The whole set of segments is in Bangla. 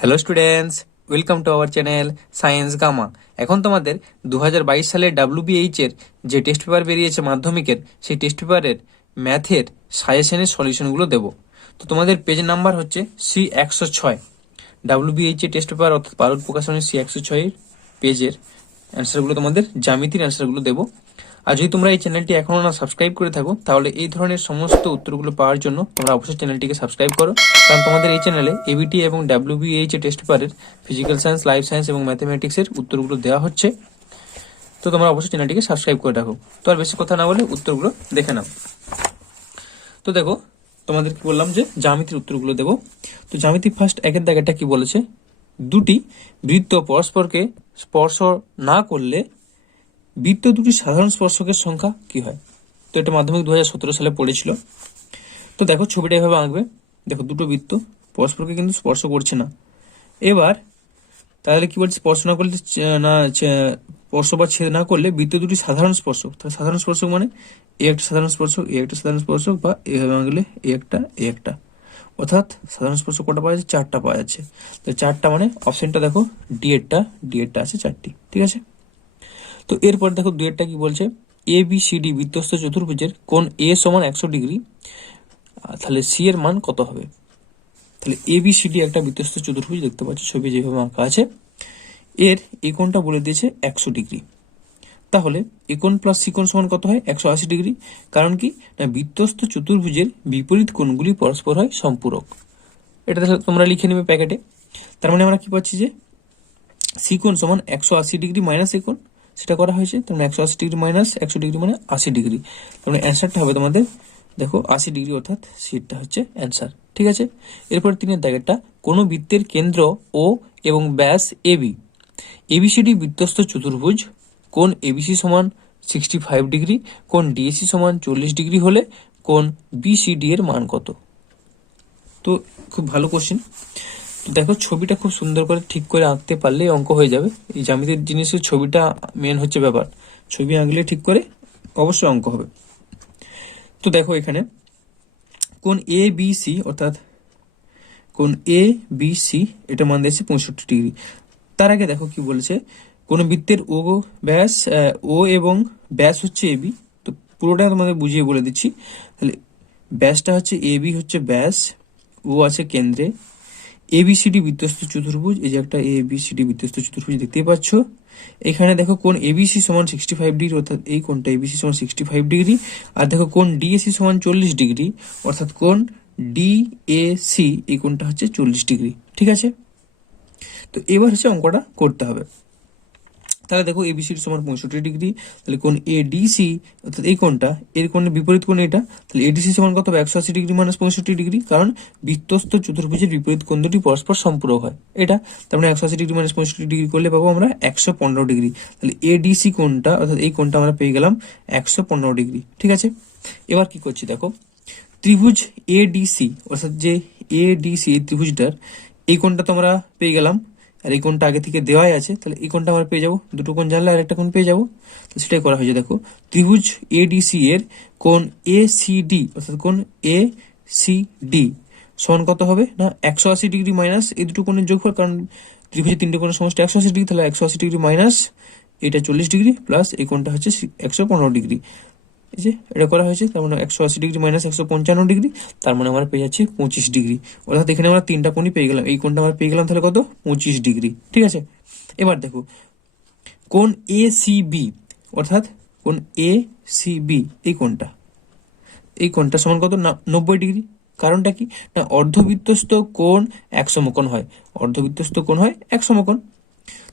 Hello students, welcome to our channel Science Gama. এখন তোমাদের 2022 সালের WBH এর যে টেস্ট পেপার বেরিয়েছে মাধ্যমিকের, সেই টেস্ট পেপারের ম্যাথের সাজেশনের সলিউশনগুলো দেবো। তো তোমাদের পেজ নাম্বার হচ্ছে C106। WBH এর টেস্ট পেপার অর্থাৎ পারদ প্রকাশনের C106 পেজের অ্যান্সারগুলো, তোমাদের জ্যামিতির অ্যান্সারগুলো দেবো। আর যদি তোমরা এই চ্যানেলটি এখনো না সাবস্ক্রাইব করে থাকো, তাহলে এই ধরনের সমস্ত উত্তরগুলো পাওয়ার জন্য তোমরা অবশ্যই চ্যানেলটিকে সাবস্ক্রাইব করো। কারণ তোমাদের এই চ্যানেলে এবিটি এবং WBH টেস্ট পেপারের ফিজিক্যাল সায়েন্স, লাইফ সায়েন্স এবং ম্যাথমেটিক্সের উত্তরগুলো দেওয়া হচ্ছে। তো তোমরা অবশ্যই চ্যানেলটিকে সাবস্ক্রাইব করে রাখো। তো আর বেশি কথা না বলে উত্তরগুলো দেখে নাও। তো দেখো, তোমাদের কি বললাম যে জ্যামিতির উত্তরগুলো দেবো। তো জ্যামিতি ফার্স্ট একের দাগেরটা কি বলেছে, দুটি বৃত্ত পরস্পরকে স্পর্শ না করলে বৃত্ত দুটি সাধারণ স্পর্শকের সংখ্যা কি হয়। তো এটা মাধ্যমিক 2017 সালে পড়েছিল। তো দেখো ছবিটা এভাবে আঁকবে। দেখো দুটো বৃত্ত পরস্পরকে কিন্তু স্পর্শ করছে না। এবার তাহলে কি বলছে, স্পর্শ না করলে স্পর্শ বা ছেদ না করলে বৃত্ত দুটি সাধারণ স্পর্শক। তাহলে সাধারণ স্পর্শক মানে এ একটা সাধারণ স্পর্শক, এ একটা সাধারণ স্পর্শক, বা এভাবে আঁকলে এ একটা, অর্থাৎ সাধারণ স্পর্শক কটা পাওয়া যাচ্ছে, চারটা পাওয়া যাচ্ছে। তো চারটা মানে অপশনটা দেখো ডি এরটা আছে চারটি, ঠিক আছে। তো এরপর দেখো দুয়েরটা কি বলছে, ABCD বৃত্তস্থ চতুর্ভুজের কোণ A সমান 100 ডিগ্রি, তাহলে সি এর মান কত হবে। তাহলে ABCD একটা বৃত্তস্থ চতুর্ভুজ দেখতে পাচ্ছি, ছবি যেভাবে আঁকা আছে, এর এই কোণটা বলে দিয়েছে 100 ডিগ্রি। তাহলে এই কোণ প্লাস সি কোণ সমান কত হয়, 180 ডিগ্রি। কারণ কি না, বৃত্তস্থ চতুর্ভুজের বিপরীত কোণগুলি পরস্পর হয় সম্পূরক। এটা তোমরা লিখে নেবে প্যাকেটে। তার মানে আমরা কি পাচ্ছি যে সি কোণ সমান 180 ডিগ্রি মাইনাস এই কোণ, সেটা করা হয়েছে। তার মানে 180 ডিগ্রি মাইনাস 100 ডিগ্রি মানে 80 ডিগ্রি। তার মানে অ্যান্সারটা হবে তোমাদের দেখো 80 ডিগ্রি, অর্থাৎ সিটটা হচ্ছে অ্যান্সার, ঠিক আছে। এরপর 3-এর দাগেরটা, কোনো বৃত্তের কেন্দ্র ও এবং ব্যাস এবি, ABCD বৃত্তস্থ চতুর্ভুজ কোণ ABC সমান 65 ডিগ্রি, কোণ DAC সমান 40 ডিগ্রি হলে কোণ BCD এর মান কত। তো খুব ভালো কোশ্চেন। দেখো ছবিটা খুব সুন্দর করে ঠিক করে আঁকতে পারলে অঙ্ক হয়ে যাবে। এই জ্যামিতির জিনিসের ছবিটা মেন হচ্ছে ব্যাপার, ছবি আঁকলে ঠিক করে অবশ্যই অঙ্ক হবে। তো দেখো এখানে কোণ ABC, অর্থাৎ কোণ ABC এটা মান দিয়েছে 65 ডিগ্রি। তার আগে দেখো কি বলেছে, কোন বৃত্তের ও এবং ব্যাস হচ্ছে AB। তো পুরোটা তোমাদের বুঝিয়ে বলে দিচ্ছি। তাহলে ব্যাসটা হচ্ছে AB হচ্ছে ব্যাস, ও আছে কেন্দ্রে, ABCD বৃত্তস্থ চতুর্ভুজ, এই যে একটা ABCD বৃত্তস্থ চতুর্ভুজ দেখতেই পাচ্ছ। এখানে দেখো কোণ ABC সমান 65 ডিগ্রি, অর্থাৎ এই কোণটা ABC সমান 65 ডিগ্রি। আর দেখো কোণ DAC সমান 40 ডিগ্রি, অর্থাৎ কোণ DAC এই কোণটা হচ্ছে 40 ডিগ্রি, ঠিক আছে। তো এবার হচ্ছে অঙ্কটা করতে হবে। তাহলে দেখো ABCD সমান 65 ডিগ্রি, তাহলে কোণ ADC অর্থাৎ এই কোণটা, এর কোণের বিপরীত কোণ এটা, তাহলে ADC সমান কত হবে, 180 ডিগ্রি মাইনাস 65 ডিগ্রি। কারণ বৃত্তস্থ চতুর্ভুজের বিপরীত কোণ দুটি পরস্পর সম্পূরক হয় এটা। তার মানে 180 ডিগ্রি মাইনাস 65 ডিগ্রি করলে পাবো আমরা 115 ডিগ্রি। তাহলে ADC কোণটা অর্থাৎ এই কোণটা আমরা পেয়ে গেলাম 115 ডিগ্রি, ঠিক আছে। এবার কি করছি দেখো, ত্রিভুজ ADC অর্থাৎ যে ADC এই ত্রিভুজটার এই কোণটা তো আমরা পেয়ে গেলাম, আর এই কোণটা আগে থেকে দেওয়াই আছে, তাহলে এই কোণটা আমরা পেয়ে যাবো। দুটো কোণ জানলে আর একটা কোণ পেয়ে যাবো। তো সেটাই করা হয়েছে। দেখো ত্রিভুজ ADC এর কোণ ACD অর্থাৎ কোণ ACD সমান কত হবে না, 180 ডিগ্রি মাইনাস এই দুটো কোণের যোগফল। কারণ ত্রিভুজের তিনটে কোণের সমষ্টি 180 ডিগ্রি, তাহলে 180 ডিগ্রি মাইনাস এটা 40 ডিগ্রি প্লাস এই কোণটা হচ্ছে 115 ডিগ্রি। এই যে এটা করা হয়েছে, তার মানে 180 ডিগ্রি মাইনাস 155 ডিগ্রি, তার মানে আমরা পেয়ে যাচ্ছি 25 ডিগ্রি। অর্থাৎ এখানে আমরা তিনটা কোণই পেয়ে গেলাম। এই কোণটা আমরা পেয়ে গেলাম তাহলে কত, 25 ডিগ্রি, ঠিক আছে। এবার দেখো কোণ ACB অর্থাৎ কোণ ACB এই কোণটা সমান কত না 90 ডিগ্রি। কারণটা কি না, অর্ধবৃত্তস্থ কোণ 1 সমকোণ হয়, অর্ধবৃত্তস্থ কোণ হয় 1 সমকোণ।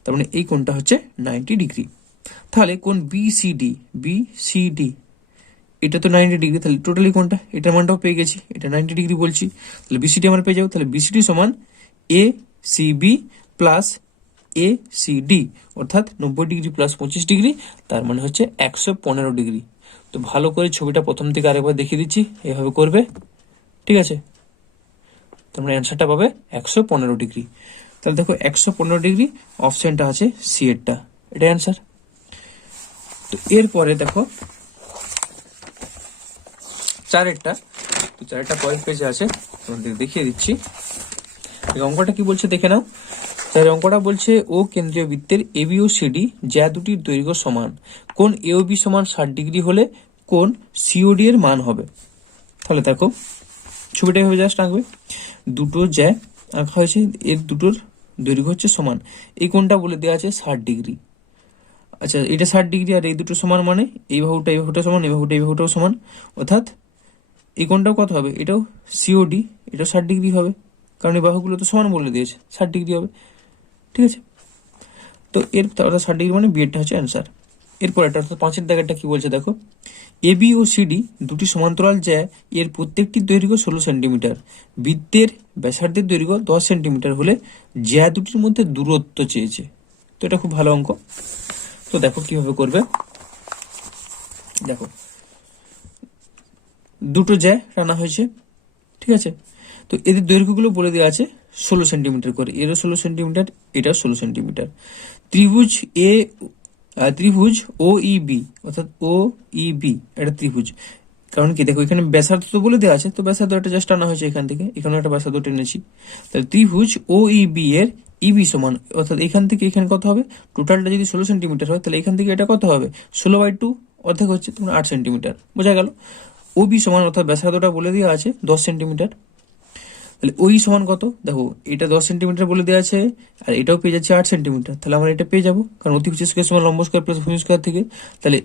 তার মানে এই কোণটা হচ্ছে 90 ডিগ্রি। তাহলে কোণ BCD এটা তো 90 ডিগ্রি, তাহলে টোটালি কোনটা, এটার মানটাও পেয়ে গেছি, এটা 90 ডিগ্রি বলছি। তাহলে BCD আমরা পেয়ে যাবো। তাহলে BCD সমান ACB প্লাস ACD, অর্থাৎ 90 ডিগ্রি প্লাস 25 ডিগ্রি, তার মানে হচ্ছে 115 ডিগ্রি। তো ভালো করে ছবিটা প্রথম থেকে আরেকবার দেখিয়ে দিচ্ছি, এভাবে করবে, ঠিক আছে। তোমরা অ্যান্সারটা পাবে 115 ডিগ্রি। তাহলে দেখো 115 ডিগ্রি অপশনটা আছে সি এরটা, এটা অ্যান্সার। তো এরপরে দেখো চারেরটা, তো চারেরটা পরের পেজে আছে, তোমাদের দেখিয়ে দিচ্ছি। অঙ্কটা কি বলছে দেখে নাও। অঙ্কটা বলছে ও কেন্দ্রীয় বৃত্তের এবি ও সিডি যা দুটির দৈর্ঘ্য সমান, কোন এ ও বি সমান 60 ডিগ্রি হলে কোন সিওডি এর মান হবে। তাহলে দেখো ছবিটা এভাবে জাস্ট আঁকবে, দুটো জ্যা আঁকা হয়েছে, এর দুটোর দৈর্ঘ্য হচ্ছে সমান, এই কোণটা বলে দেওয়া আছে 60 ডিগ্রি। আচ্ছা এটা 60 ডিগ্রি আর এই দুটো সমান মানে এই বাহুটা সমান, এই বাহুটাও সমান, অর্থাৎ এই কোণটাও কত হবে, এটাও সিওডি, এটাও 60 ডিগ্রি হবে, কারণ এই বাহুগুলো তো সমান বলে দিয়েছে, 60 ডিগ্রি হবে। ঠিক আছে, তো এর অর্থাৎ 60 ডিগ্রি মানে বিয়েরটা হচ্ছে অ্যান্সার। এরপর এটা অর্থাৎ 5-এর দাগেরটা কি বলছে দেখো, এবি ও সিডি দুটি সমান্তরাল জ্যা এর প্রত্যেকটির দৈর্ঘ্য 16 সেন্টিমিটার, বৃত্তের ব্যাসার্ধের দৈর্ঘ্য 10 সেন্টিমিটার হলে জ্যা দুটির মধ্যে দূরত্ব চেয়েছে। তো এটা খুব ভালো অঙ্ক। তো দেখো কিভাবে করবে, দেখো দুটো জ্যা টানা হয়েছে, ঠিক আছে, তো এদের দৈর্ঘ্যগুলো বলে দেওয়া আছে 16 সেন্টিমিটার করে, এরও 16 সেন্টিমিটার, এটাও 16 সেন্টিমিটার। ত্রিভুজ ও ই বি, অর্থাৎ ও ই বি এটা ত্রিভুজ, কারণ কি দেখো এখানে ব্যাসার্ধ তো বলে দেওয়া আছে, তো ব্যাসার্ধ একটা জাস্ট টানা হয়েছে এখান থেকে, এখানে একটা ব্যাসার্ধ টেনেছি। তাহলে ত্রিভুজ ও ই বি এর ইবি সমান, অর্থাৎ এখান থেকে এখানে কত হবে, টোটালটা যদি 16 সেন্টিমিটার হয় তাহলে এখান থেকে এটা কত হবে, 16/2 অর্ধেক হচ্ছে তখন 8 সেন্টিমিটার, বোঝা গেল। ও বি সমান, অর্থাৎ ব্যাসার্ধটা বলে দেওয়া আছে 10 সেন্টিমিটার, তাহলে ওই সমান কত, দেখো এটা 10 সেন্টিমিটার বলে দেওয়া আছে আর এটাও পেয়ে যাচ্ছে 8 সেন্টিমিটার, তাহলে আমরা এটা পেয়ে যাবো, কারণ অতিভুজ স্কয়ার সমান লম্ব স্কয়ার প্লাস ভূমি স্কয়ার থেকে। তাহলে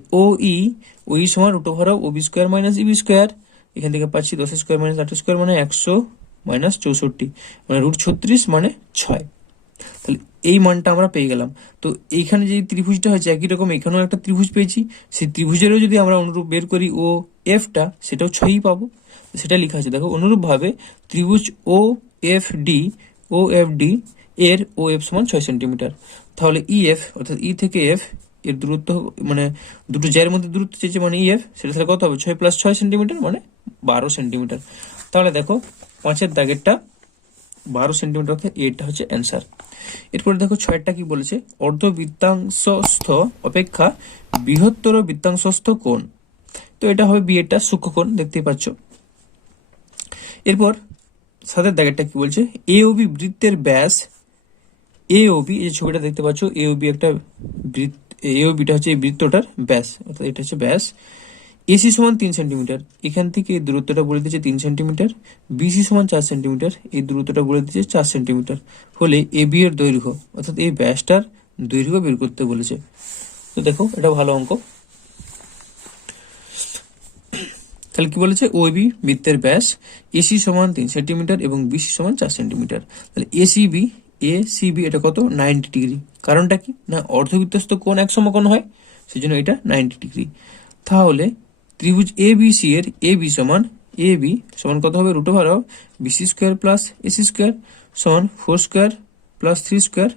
ওই সমান √ওভার ও বি স্কয়ার মাইনাস ইবি স্কয়ার, এখান থেকে পাচ্ছি 10 স্কয়ার মাইনাস 8 স্কয়ার মানে 100 মাইনাস 64 মানে √36 মানে 6। তাহলে এই মানটা আমরা পেয়ে গেলাম। তো এইখানে যে ত্রিভুজটা হয়েছে একই রকম এখানেও একটা ত্রিভুজ পেয়েছি, সেই ত্রিভুজেরও যদি আমরা অনুরূপ বের করি ও এফটা, সেটাও 6ই পাবো, সেটা লেখা আছে দেখো। অনুরূপ ভাবে ত্রিভুজ ও এফ ডি এর ও এফ সমান 6 সেন্টিমিটার, তাহলে ই এফ অর্থাৎ ই থেকে এফ এর দূরত্ব মানে দুটো জ্যার মধ্যে দূরত্ব চেয়েছে মানে ই এফ, সেটা তাহলে কত হবে 6 + 6 সেন্টিমিটার মানে 12 সেন্টিমিটার। তাহলে দেখো 5-এর দাগেরটা 12 সেন্টিমিটার, অর্থাৎ এটা হচ্ছে অ্যান্সার। এরপরে দেখো 6-টা কি বলেছে, অর্ধবৃত্তাংশস্থ অপেক্ষা বৃহত্তর বৃত্তাংশস্থ কোণ, তো এটা হবে বিয়েটা সূক্ষ্মকোণ, দেখতেই পাচ্ছ। এরপর 7-এর দাগেরটা কি বলছে, এ ও বি বৃত্তের ব্যাস, এ ও বি এই যে ছবিটা দেখতে পাচ্ছ, এ ও বি একটা বৃত্ত, এ ও বিটা হচ্ছে এই বৃত্তটার ব্যাস, অর্থাৎ এটা হচ্ছে ব্যাস। এসি সমান 3 সেন্টিমিটার, এখান থেকে এই দূরত্বটা বলে দিচ্ছে 3 সেন্টিমিটার, বিসি সমান 4 সেন্টিমিটার, এই দূরত্বটা বলে দিচ্ছে 4 সেন্টিমিটার হলে এ বি এর দৈর্ঘ্য, অর্থাৎ এই ব্যাসটার দৈর্ঘ্য বের করতে বলেছে। তো দেখো এটা ভালো অঙ্ক। তাহলে কি বলেছে, ও বি বৃত্তের ব্যাস এসি সমান 3 সেন্টিমিটার এবং বিসি সমান 4 সেন্টিমিটার, তাহলে এসিবি এটা কত 90 ডিগ্রি। কারণটা কি না, অর্ধবৃত্তস্থ কোণ এক সমকোণ হয়, সেজন্য এটা 90 ডিগ্রি। তাহলে ত্রিভুজ এ বি সি এর এ বি সমান কত হবে, √over BC square plus AC square সমান 4 স্কোয়ার প্লাস 3 স্কোয়ার,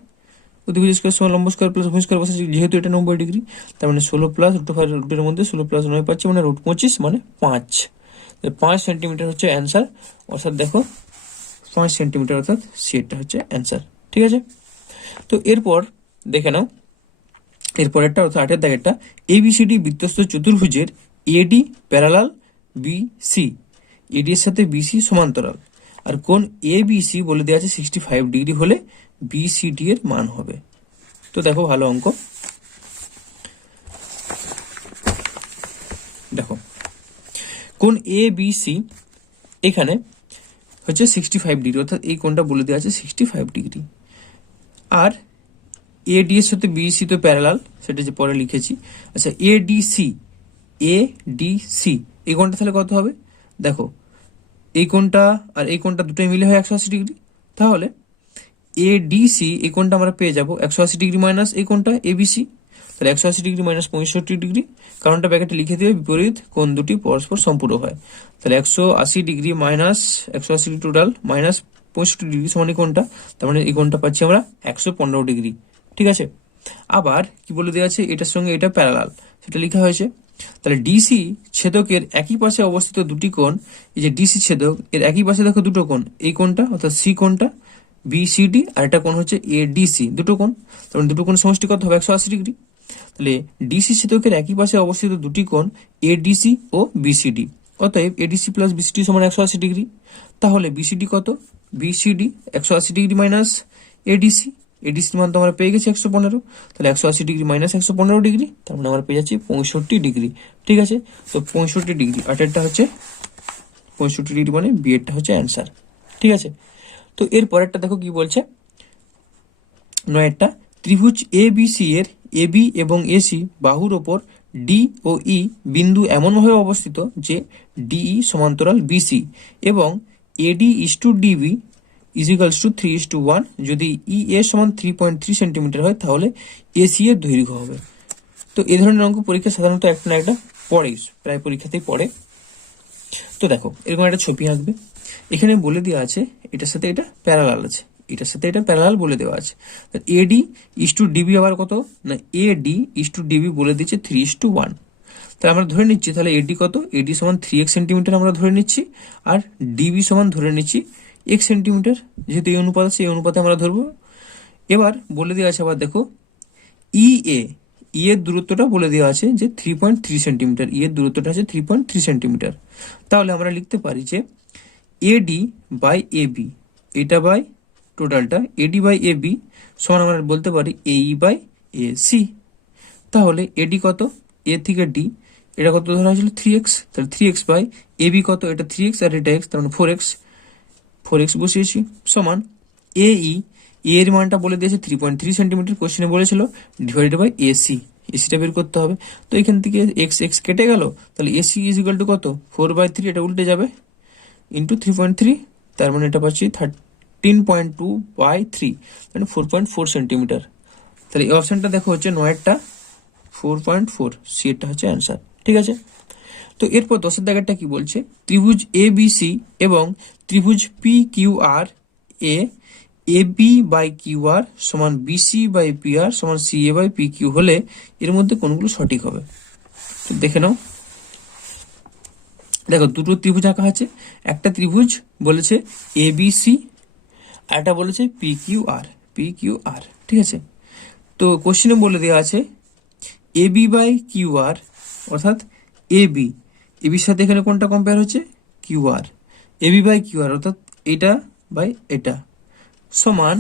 অতিভুজ স্কোয়ার সমান লম্ব স্কোয়ার প্লাস ভূমি স্কোয়ার বসে, যেহেতু এটা 90 ডিগ্রি, তার মানে 16 প্লাস √ওভার রুটের মধ্যে 16 প্লাস 9 পাচ্ছি মানে √25 মানে 5। 5 সেন্টিমিটার হচ্ছে অ্যান্সার, অর্থাৎ দেখো 5 সেন্টিমিটার, অর্থাৎ সেটা হচ্ছে অ্যান্সার। ঠিক আছে, তো এরপর দেখে নাও এরপরেরটা, অর্থাৎ 8-এর দাগেরটা, এবিসিডি বৃত্তস্থ চতুর্ভুজের এডি প্যারালাল বিসি, এডি এর সাথে বিসি সমান্তরাল, আর কোন এ বিসি বলে দেওয়া আছে 65 ডিগ্রি হলে বিসিডি এর মান হবে। তো দেখো ভালো অঙ্ক। দেখো কোন এ বিসি এখানে হচ্ছে 65 ডিগ্রি, অর্থাৎ এই কোণটা বলে দেওয়া আছে 65 ডিগ্রি, আর এডি এর সাথে বিসি তো প্যারালাল, সেটা যে পরে লিখেছি। আচ্ছা এডিসি এই কোণটা তাহলে কত হবে, দেখো এই কোণটা আর এই কোণটা দুটোই মিলে হয় 180 ডিগ্রি, তাহলে এডিসি এই কোণটা আমরা পেয়ে যাবো 180 ডিগ্রি মাইনাস এই কোণটা এবিসি, তাহলে 180 ডিগ্রি মাইনাস 65 ডিগ্রি, কারণটা ব্যাকেটে লিখে দিয়ে বিপরীত কোণ দুটি পরস্পর সম্পূরক হয়, তাহলে 180 degree minus 180 total minus 65 degree সমান এই কোণটা, তার মানে এই কোণটা পাচ্ছি আমরা 115 ডিগ্রি। ঠিক আছে, আবার কি বলে দেওয়া আছে, এটার সঙ্গে এটা প্যারালাল, সেটা লেখা হয়েছে। তাহলে ডিসি ছেদকের একই পাশে অবস্থিত দুটি কোণ, এই যে ডিসি ছেদক এর একই পাশে দেখো দুটো কোণ, এই কোণটা অর্থাৎ সি কোণটা বিসিডি, আর একটা কোণ হচ্ছে এডিসি, দুটো কোণ, তার মানে দুটো কোণ সমষ্টি কত হবে 180 ডিগ্রি। তাহলে ডিসি ছেদকের একই পাশে অবস্থিত দুটি কোণ এডিসি ও বিসিডি, অতএব এডিসি প্লাস বিসিডি সমান 180 ডিগ্রি, তাহলে বিসিডি কত বিসিডি, 180 ডিগ্রি মাইনাস এডিসি, এডিসির মান তো আমরা পেয়ে গেছি 115, তাহলে 180 ডিগ্রি মাইনাস 115 ডিগ্রি, তার মানে আমরা পেয়ে যাচ্ছি 65 ডিগ্রি। ঠিক আছে, তো 65 ডিগ্রি, আটেরটা হচ্ছে 65 ডিগ্রি, মানে বি এরটা হচ্ছে অ্যান্সার। ঠিক আছে, তো এর পরেরটা দেখো কি বলছে, নয়েরটা, ত্রিভুজ এ বি সি এর এ বি এবং এসি বাহুর ওপর ডি ও ই বিন্দু এমনভাবে অবস্থিত যে ডিই সমান্তরাল বিসি এবং এডি ইস টু ডিবি ইজিক্যালস টু 3:1। যদি ই এ সমান 3.3 সেন্টিমিটার হয় তাহলে এসি এর দৈর্ঘ্য হবে। তো এই ধরনের অঙ্ক পরীক্ষা সাধারণত একটা না একটা পড়েই, প্রায় পরীক্ষাতেই পড়ে। তো দেখো এরকম একটা ছবি আঁকবে, এখানে বলে দেওয়া আছে এটার সাথে এটা প্যারালাল আছে, এটার সাথে এটা প্যারালাল বলে দেওয়া আছে। এডি ইস টু ডিবি আবার কত না, এডি ইস টু ডিবি বলে দিচ্ছে 3:1। তাহলে আমরা ধরে নিচ্ছি তাহলে এডি কত, এডি সমান 3x সেন্টিমিটার আমরা ধরে নিচ্ছি, আর ডিবি সমান ধরে নিচ্ছি x সেন্টিমিটার, যেহেতু এই অনুপাত আছে এই অনুপাতে আমরা ধরবো। এবার বলে দেওয়া আছে আবার দেখো ই এ, ই এর দূরত্বটা বলে দেওয়া আছে যে 3.3 সেন্টিমিটার, ই এর দূরত্বটা আছে 3.3 সেন্টিমিটার। তাহলে আমরা লিখতে পারি যে এডি বাই এ বি, এটা বাই টোটালটা এডি বাই এ বি সমান আমরা বলতে পারি এই বাই এ সি। তাহলে এডি কত, এ থেকে ডি এটা কত ধরা হয়েছিল 3x, তাহলে 3x বাই এ বি কত, এটা 3x আর এটা x, তার মানে 4x, 4x বসিয়েছি সমান এ ই, এর মানটা বলে দিয়েছে 3.3 সেন্টিমিটার, কোশ্চেনে বলেছিল ডিভাইডেড বাই এসি, এসিটা বের করতে হবে। তো এখান থেকে এক্স এক্স কেটে গেল, তাহলে এসি ইজ ইকুয়াল টু কত 4/3, এটা উল্টে যাবে ইন্টু 3.3, তার মানে এটা পাচ্ছি 13.2/3, মানে 4.4 সেন্টিমিটার। তাহলে এই অপশনটা দেখো হচ্ছে নয়েরটা 4.4, সি এরটা হচ্ছে অ্যান্সার। ঠিক আছে, তো এরপর 10এর দাগেরটা কি বলছে, ত্রিভুজ এ বি সি এবং ত্রিভুজ P Q R A, A B by Q R সমান বিসি বাই পি আর সমান C A by P Q হলে এর মধ্যে কোনগুলো সঠিক হবে। তো দেখে নাও, দেখো দুটো ত্রিভুজ আঁকা আছে, একটা ত্রিভুজ বলেছে এ বি সি আর একটা বলেছে পি কিউ আর, পি কিউ আর। ঠিক আছে, তো কোশ্চেনে বলে দেওয়া আছে এ বি বাই কিউ আর, অর্থাৎ এ বি, এ বির সাথে এখানে কোনটা কম্পেয়ার হচ্ছে Q R, A B by Q R অর্থাৎ এটা বাই এটা সমান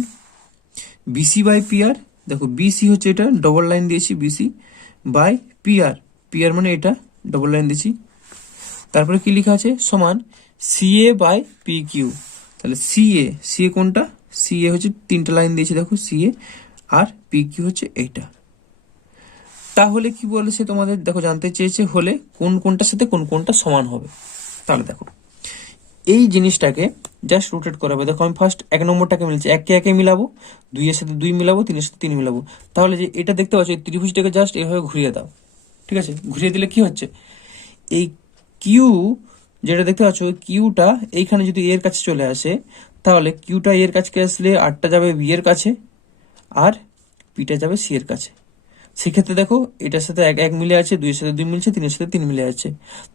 বিসি বাই পি আর, দেখো বিসি হচ্ছে এটা ডবল লাইন দিয়েছি BC by P R, P R মানে এটা ডবল লাইন দিয়েছি, তারপরে কি লেখা আছে সমান সিএ বাই পি কিউ। তাহলে সিএ, সিএ কোনটা, সিএ হচ্ছে তিনটা লাইন দিয়েছি দেখো সিএ, আর পি কিউ হচ্ছে এইটা। তাহলে কি বলেছে তোমাদের, দেখো জানতে চেয়েছে হলে কোন কোনটার সাথে কোন কোনটা সমান হবে। তাহলে দেখো এই জিনিসটাকে জাস্ট রোটেট করাবে। দেখো আমি ফার্স্ট 1 নম্বরটাকে মিলছে, একে একে মিলাবো, 2 এর সাথে 2 মিলাবো, 3 এর সাথে 3 মিলাবো। তাহলে যে এটা দেখতে পাচ্ছ এই ত্রিভুজটাকে জাস্ট এভাবে ঘুরিয়ে দাও। ঠিক আছে, ঘুরিয়ে দিলে কি হচ্ছে, এই কিউ যেটা দেখতে পাচ্ছ কিউটা এইখানে যদি এর কাছে চলে আসে, তাহলে কিউটা এর কাছে আসলে আরটা যাবে বি এর কাছে আর পিটা যাবে সি এর কাছে। সেক্ষেত্রে দেখো এটার সাথে এক এক মিলে আছে, 2 এর সাথে 2 মিলছে, 3 এর সাথে 3 মিলে আছে,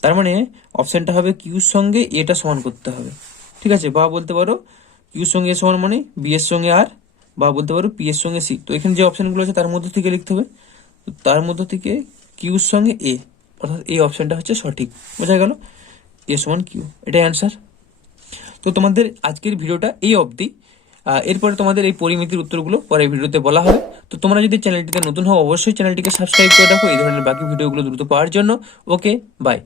তার মানে অপশনটা হবে কিউর সঙ্গে এটা সমান করতে হবে। ঠিক আছে, বা বলতে পারো কিউর সঙ্গে এ সমান মানে বি এর সঙ্গে আর, বা বলতে পারো পি এর সঙ্গে সি। তো এখানে যে অপশনগুলো আছে তার মধ্যে থেকে লিখতে হবে, তো তার মধ্যে থেকে কিউর সঙ্গে এ, অর্থাৎ এই অপশনটা হচ্ছে সঠিক। বোঝা গেল, এ সমান কিউ, এটাই অ্যান্সার। তো তোমাদের আজকের ভিডিওটা এই অবধি, এরপরে তোমাদের এই পরিমিতির উত্তরগুলো পরের ভিডিওতে বলা হবে। তো তোমরা যদি চ্যানেলটিতে নতুন হও অবশ্যই চ্যানেলটিকে সাবস্ক্রাইব করে রাখো এই ধরনের বাকি ভিডিওগুলো দ্রুত পাওয়ার জন্য। ওকে, বাই।